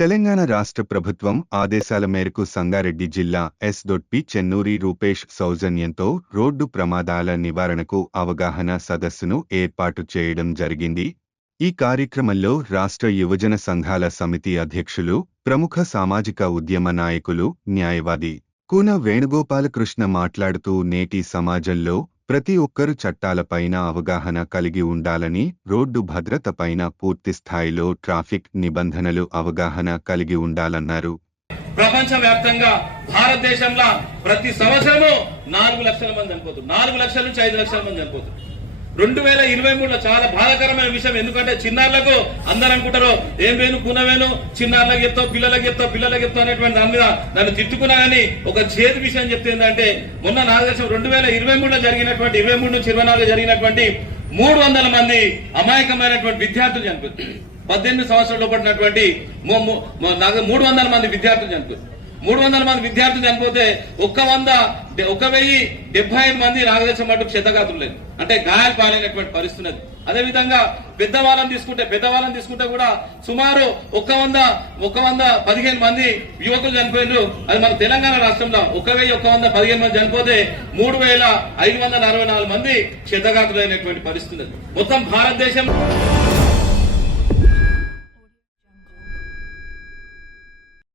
తెలంగాణ రాష్ట్ర ప్రభుత్వం ఆదేశాల మేరకు సంగారెడ్డి జిల్లా ఎస్.పి. చెన్నూరి రూపేష్ సౌజన్యంతో రోడ్డు ప్రమాదాల నివారణకు అవగాహన సదస్సును ఏర్పాటు చేయడం జరిగింది. ఈ కార్యక్రమంలో రాష్ట్ర యువజన సంఘాల సమితి అధ్యక్షులు, ప్రముఖ సామాజిక ఉద్యమ నాయకులు, న్యాయవాది కూన వేణుగోపాలకృష్ణ మాట్లాడుతూ నేటి సమాజంలో ప్రతి ఒక్కరు చట్టాలపైన అవగాహన కలిగి ఉండాలని, రోడ్డు భద్రతపైన పూర్తిస్థాయిలో ట్రాఫిక్ నిబంధనలు అవగాహన కలిగి ఉండాలన్నారు. ప్రపంచవ్యాప్తంగా భారతదేశంలో ప్రతి సంవత్సరము 4 లక్షల మంది చనిపోతున్నారు. 4 లక్షల నుంచి 5 లక్షల మంది చనిపోతున్నారు. 2023లో చాలా బాధాకరమైన విషయం. ఎందుకంటే చిన్నారులకు అందరూ అనుకుంటారు ఏం వేను కునవేను, చిన్నారులకు చెప్తావు, పిల్లలకు చెప్తావు అనేటువంటి దాని మీద నన్ను తిట్టుకున్నా కానీ ఒక చేతి విషయం చెప్తే ఏంటంటే మొన్న నాకు తెలిసిన 2023లో జరిగినటువంటి 23 నుంచి 24 జరిగినటువంటి 300 మంది అమాయకమైనటువంటి విద్యార్థులు చనిపోతారు. 18 సంవత్సరాలు పడినటువంటి 300 మంది విద్యార్థులు చనిపోతారు. 300 మంది విద్యార్థులు చనిపోతే 1075 మంది నాగదేశం మటుకు క్షతగాతులు లేదు, అంటే గాయాలు పాలైనటువంటి పరిస్థితి. అదేవిధంగా పెద్దవాళ్ళని తీసుకుంటే కూడా సుమారు 115 మంది యువకులు చనిపోయారు. అది మన తెలంగాణ రాష్ట్రంలో 1115 మంది చనిపోతే 3544 మంది క్షతగాతులైనటువంటి పరిస్థితి. మొత్తం భారతదేశం